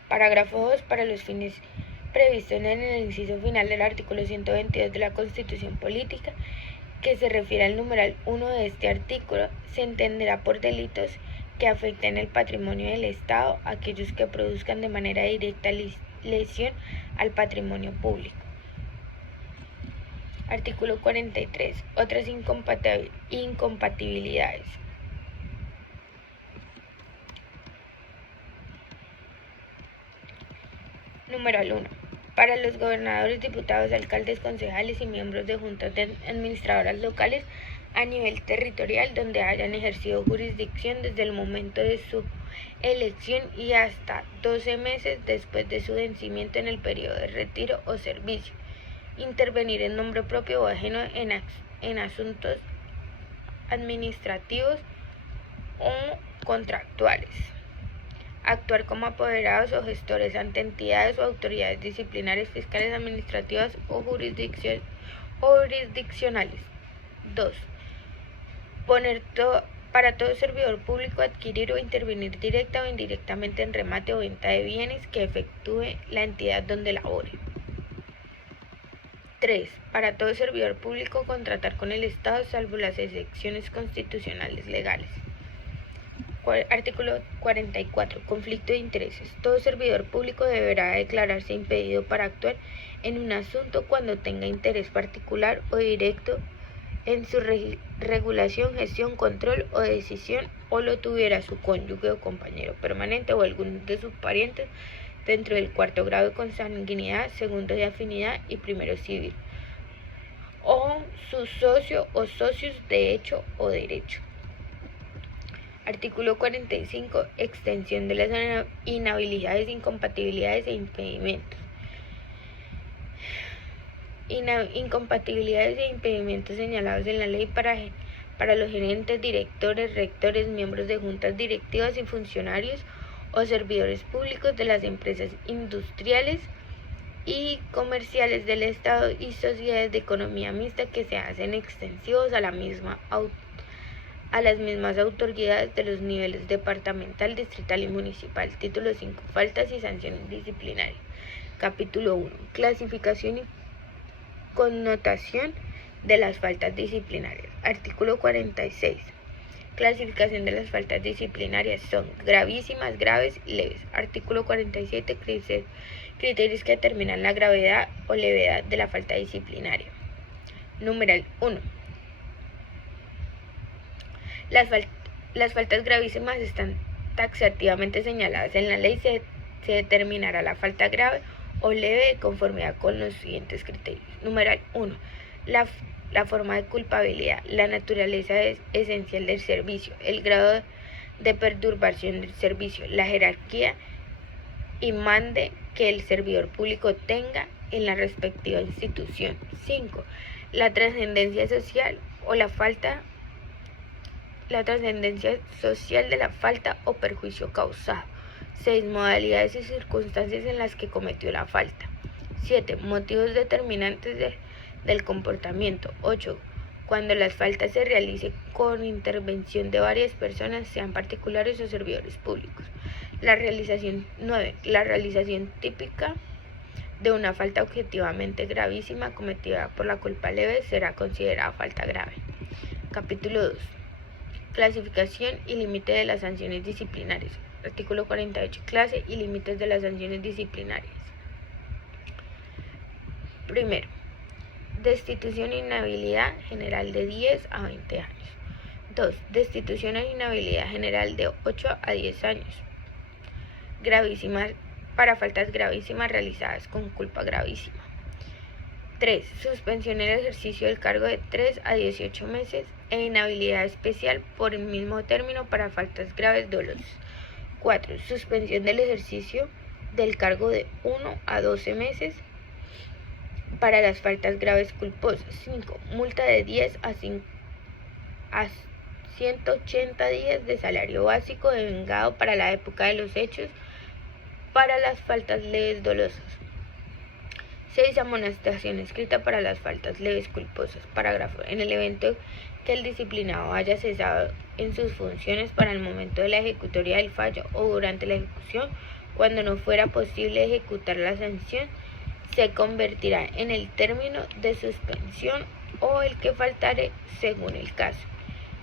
Parágrafo 2. Para los fines previstos en el inciso final del artículo 122 de la Constitución Política, que se refiere al numeral 1 de este artículo, se entenderá por delitos que afecten el patrimonio del Estado aquellos que produzcan de manera directa lesión al patrimonio público. Artículo 43. Otras incompatibilidades. Numeral 1. Para los gobernadores, diputados, alcaldes, concejales y miembros de juntas de administradoras locales a nivel territorial donde hayan ejercido jurisdicción desde el momento de su elección y hasta 12 meses después de su vencimiento en el periodo de retiro o servicio. Intervenir en nombre propio o ajeno en asuntos administrativos o contractuales. Actuar como apoderados o gestores ante entidades o autoridades disciplinarias, fiscales, administrativas o jurisdiccionales. 2. Poner para todo servidor público adquirir o intervenir directa o indirectamente en remate o venta de bienes que efectúe la entidad donde labore. 3. Para todo servidor público contratar con el Estado salvo las excepciones constitucionales legales. Artículo 44. Conflicto de intereses. Todo servidor público deberá declararse impedido para actuar en un asunto cuando tenga interés particular o directo en su regulación, gestión, control o decisión o lo tuviera su cónyuge o compañero permanente o alguno de sus parientes dentro del 4º grado de consanguinidad, 2º de afinidad y 1º civil, o su socio o socios de hecho o derecho. Artículo 45. Extensión de las inhabilidades, incompatibilidades e impedimentos. Incompatibilidades e impedimentos señalados en la ley para los gerentes, directores, rectores, miembros de juntas directivas y funcionarios o servidores públicos de las empresas industriales y comerciales del Estado y sociedades de economía mixta que se hacen extensivos a las mismas autoridades de los niveles departamental, distrital y municipal. Título 5. Faltas y sanciones disciplinarias. Capítulo 1. Clasificación y connotación de las faltas disciplinarias. Artículo 46. Clasificación de las faltas disciplinarias son gravísimas, graves y leves. Artículo 47. Criterios que determinan la gravedad o levedad de la falta disciplinaria. Numeral 1. Las faltas gravísimas están taxativamente señaladas en la ley. Se determinará la falta grave o leve de conformidad con los siguientes criterios. Numeral 1. La forma de culpabilidad, la naturaleza esencial del servicio, el grado de perturbación del servicio, la jerarquía y mande que el servidor público tenga en la respectiva institución. 5. La trascendencia social o la trascendencia social de la falta o perjuicio causado. 6. Modalidades y circunstancias en las que cometió la falta. 7. Motivos determinantes del comportamiento. 8. Cuando las faltas se realicen con intervención de varias personas, sean particulares o servidores públicos. 9. La realización típica de una falta objetivamente gravísima cometida por la culpa leve será considerada falta grave. Capítulo 2. Clasificación y límite de las sanciones disciplinarias. Artículo 48. Clase y límites de las sanciones disciplinarias. Primero, destitución e inhabilidad general de 10 a 20 años. 2. Destitución e inhabilidad general de 8 a 10 años. Gravísimas, para faltas gravísimas realizadas con culpa gravísima. 3. Suspensión del ejercicio del cargo de 3 a 18 meses e inhabilidad especial por el mismo término para faltas graves dolosas. 4. Suspensión del ejercicio del cargo de 1 a 12 meses para las faltas graves culposas. 5. Multa de 10 a 180 días de salario básico devengado para la época de los hechos para las faltas leves dolosas. 6. Amonestación escrita para las faltas leves culposas. Parágrafo. En el evento que el disciplinado haya cesado en sus funciones para el momento de la ejecutoria del fallo o durante la ejecución, cuando no fuera posible ejecutar la sanción, se convertirá en el término de suspensión o el que faltare según el caso,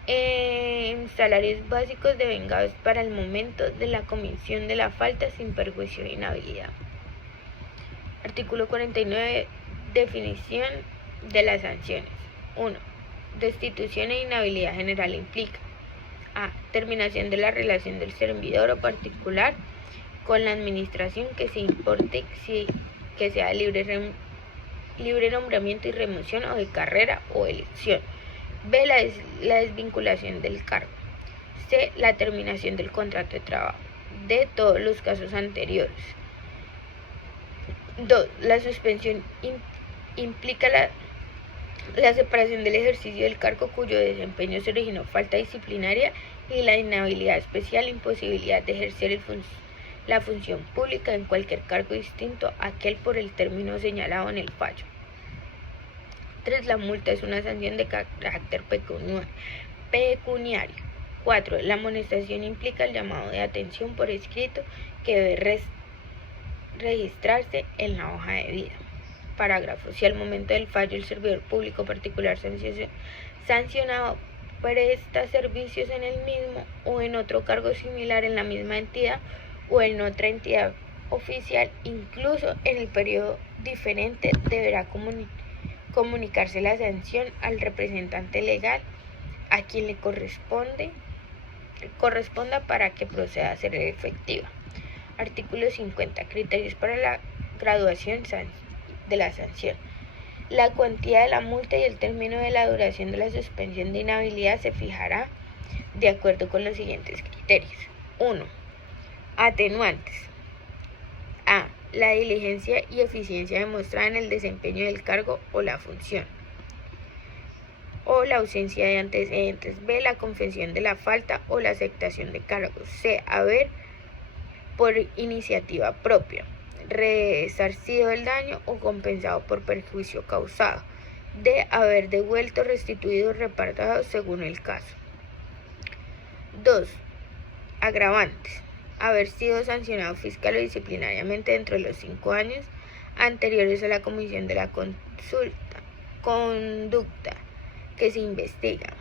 en salarios básicos devengados para el momento de la comisión de la falta sin perjuicio de inhabilidad. Artículo 49. Definición de las sanciones. 1. Destitución e inhabilidad general implica: a. Terminación de la relación del servidor o particular con la administración que se importe que sea libre nombramiento y remoción o de carrera o elección. B. La desvinculación del cargo. C. La terminación del contrato de trabajo. D. Todos los casos anteriores. 2. La suspensión implica la separación del ejercicio del cargo cuyo desempeño se originó falta disciplinaria y la inhabilidad especial, imposibilidad de ejercer la función pública en cualquier cargo distinto a aquel por el término señalado en el fallo. 3. La multa es una sanción de carácter pecuniario. 4. La amonestación implica el llamado de atención por escrito que debe registrarse en la hoja de vida. Parágrafo. Si al momento del fallo el servidor público particular sancionado presta servicios en el mismo o en otro cargo similar en la misma entidad o en otra entidad oficial, incluso en el periodo diferente, deberá comunicarse la sanción al representante legal a quien le corresponda para que proceda a ser efectiva. Artículo 50. Criterios para la graduación de la sanción. La cuantía de la multa y el término de la duración de la suspensión de inhabilidad se fijará de acuerdo con los siguientes criterios. 1. Atenuantes. A. La diligencia y eficiencia demostrada en el desempeño del cargo o la función. O la ausencia de antecedentes. B. La confesión de la falta o la aceptación de cargos. C. Haber por iniciativa propia resarcido el daño o compensado por perjuicio causado. D. Haber devuelto, restituido, reparado según el caso. 2. Agravantes. Haber sido sancionado fiscal o disciplinariamente dentro de los 5 años anteriores a la comisión de la conducta que se investiga.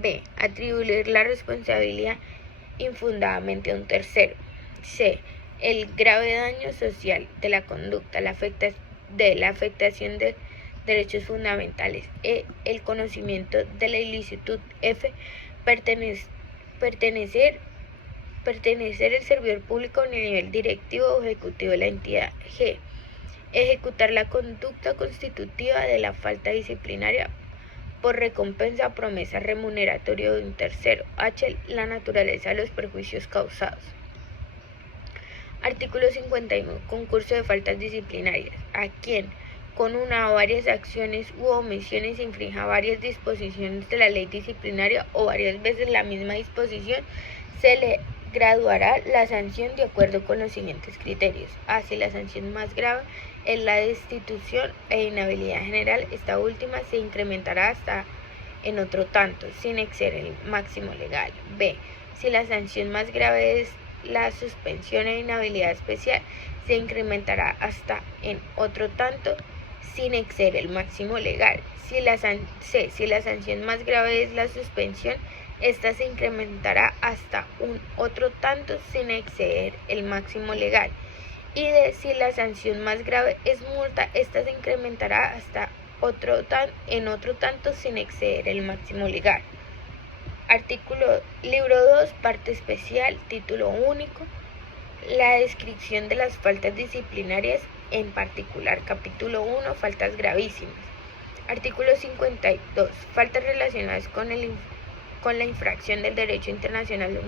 B. Atribuir la responsabilidad infundadamente a un tercero. C. El grave daño social de la conducta, la afectación de derechos fundamentales. E. El conocimiento de la ilicitud. F. Pertenecer el servidor público en el nivel directivo o ejecutivo de la entidad. G. Ejecutar la conducta constitutiva de la falta disciplinaria por recompensa o promesa remuneratoria de un tercero. H. La naturaleza de los perjuicios causados. Artículo 51. Concurso de faltas disciplinarias. A quien, con una o varias acciones u omisiones, infrinja varias disposiciones de la ley disciplinaria o varias veces la misma disposición, se le graduará la sanción de acuerdo con los siguientes criterios. A. Si la sanción más grave es la destitución e inhabilidad general, esta última se incrementará hasta en otro tanto, sin exceder el máximo legal. B. Si la sanción más grave es la suspensión e inhabilidad especial, se incrementará hasta en otro tanto, sin exceder el máximo legal. C. Si la sanción más grave es la suspensión, esta se incrementará hasta un otro tanto, sin exceder el máximo legal. Y D. Si la sanción más grave es multa, esta se incrementará hasta en otro tanto, sin exceder el máximo legal. Libro 2, parte especial, título único. La descripción de las faltas disciplinarias en particular. Capítulo 1. Faltas gravísimas. Artículo 52. Faltas relacionadas con la infracción del derecho internacional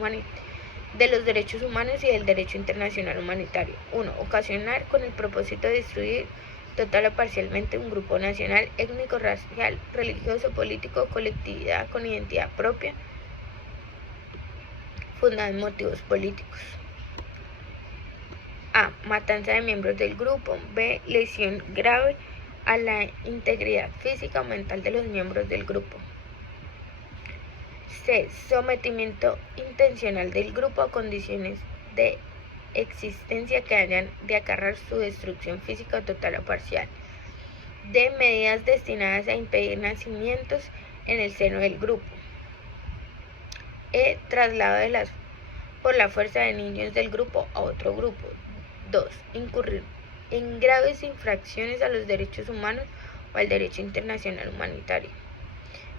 de los derechos humanos y del derecho internacional humanitario. 1. Ocasionar con el propósito de destruir total o parcialmente un grupo nacional, étnico, racial, religioso, político, colectividad con identidad propia, fundada en motivos políticos. A. Matanza de miembros del grupo. B. Lesión grave a la integridad física o mental de los miembros del grupo. C. Sometimiento intencional del grupo a condiciones de existencia que hayan de acarrear su destrucción física total o parcial. D. Medidas destinadas a impedir nacimientos en el seno del grupo. E. Traslado por la fuerza de niños del grupo a otro grupo. 2. Incurrir en graves infracciones a los derechos humanos o al derecho internacional humanitario.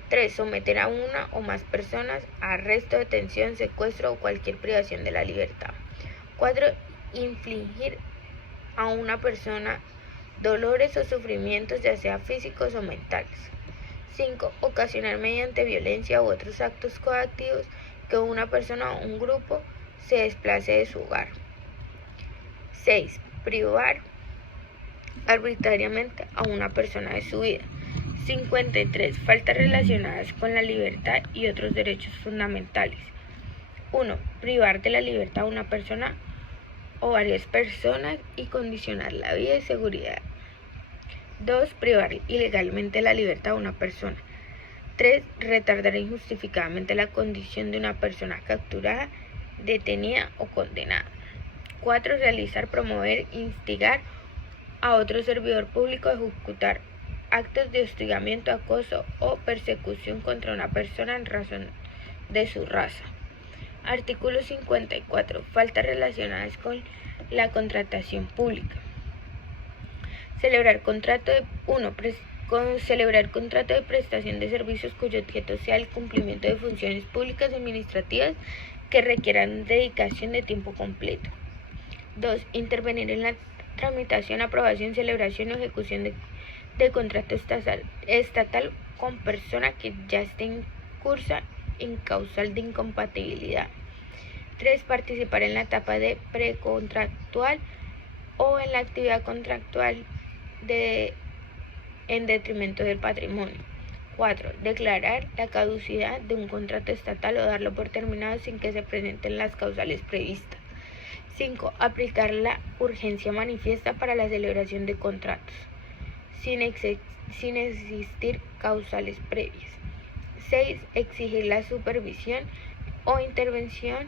3. Someter a una o más personas a arresto, detención, secuestro o cualquier privación de la libertad. 4. Infligir a una persona dolores o sufrimientos, ya sea físicos o mentales. 5. Ocasionar mediante violencia u otros actos coactivos que una persona o un grupo se desplace de su hogar. 6. Privar arbitrariamente a una persona de su vida. 53. Faltas relacionadas con la libertad y otros derechos fundamentales. 1. Privar de la libertad a una persona o varias personas y condicionar la vida y seguridad. 2. Privar ilegalmente la libertad a una persona. 3. Retardar injustificadamente la condición de una persona capturada, detenida o condenada. 4. Realizar, promover, instigar a otro servidor público a ejecutar actos de hostigamiento, acoso o persecución contra una persona en razón de su raza. Artículo 54. Faltas relacionadas con la contratación pública. Celebrar contrato de prestación de servicios cuyo objeto sea el cumplimiento de funciones públicas y administrativas que requieran dedicación de tiempo completo. 2. Intervenir en la tramitación, aprobación, celebración o ejecución de contrato estatal con persona que ya esté en curso en causal de incompatibilidad. 3. Participar en la etapa de precontractual o en la actividad contractual en detrimento del patrimonio. 4. Declarar la caducidad de un contrato estatal o darlo por terminado sin que se presenten las causales previstas. 5. Aplicar la urgencia manifiesta para la celebración de contratos, sin existir causales previas. 6. Exigir la supervisión o intervención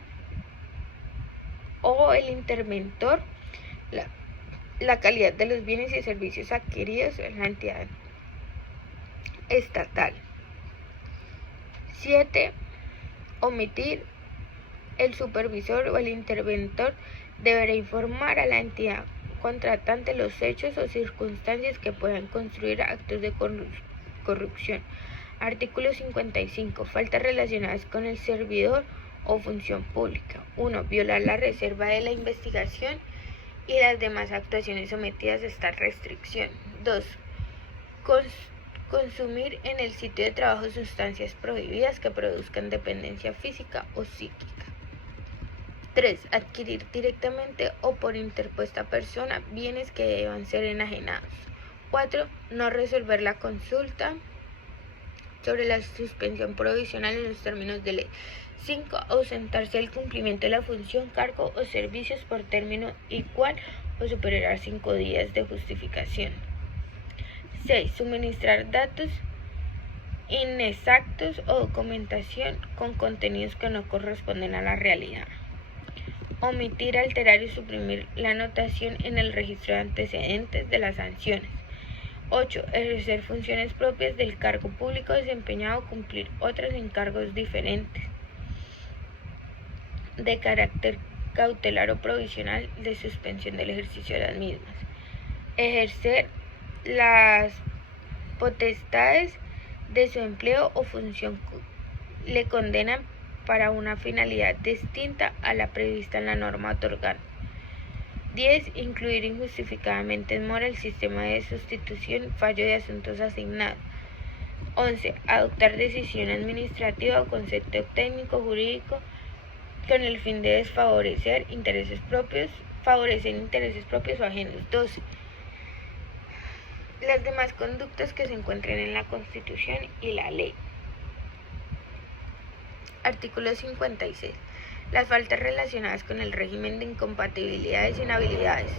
o el interventor, la calidad de los bienes y servicios adquiridos en la entidad estatal. 7. Omitir. El supervisor o el interventor deberá informar a la entidad contratante los hechos o circunstancias que puedan construir actos de corrupción. Artículo 55. Faltas relacionadas con el servidor o función pública. 1. Violar la reserva de la investigación y las demás actuaciones sometidas a esta restricción. 2. Consumir en el sitio de trabajo sustancias prohibidas que produzcan dependencia física o psíquica. 3. Adquirir directamente o por interpuesta persona bienes que deban ser enajenados. 4. No resolver la consulta sobre la suspensión provisional en los términos de ley. 5. Ausentarse al cumplimiento de la función, cargo o servicios por término igual o superior a 5 días de justificación. 6. Suministrar datos inexactos o documentación con contenidos que no corresponden a la realidad. Omitir, alterar y suprimir la anotación en el registro de antecedentes de las sanciones. 8. Ejercer funciones propias del cargo público desempeñado o cumplir otros encargos diferentes de carácter cautelar o provisional de suspensión del ejercicio de las mismas. Ejercer las potestades de su empleo o función le condenan para una finalidad distinta a la prevista en la norma otorgante. 10. Incluir injustificadamente en mora el sistema de sustitución, fallo de asuntos asignados. 11. Adoptar decisión administrativa o concepto técnico jurídico con el fin de favorecer intereses propios o ajenos. 12. Las demás conductas que se encuentren en la Constitución y la ley. Artículo 56. Las faltas relacionadas con el régimen de incompatibilidades e inhabilidades.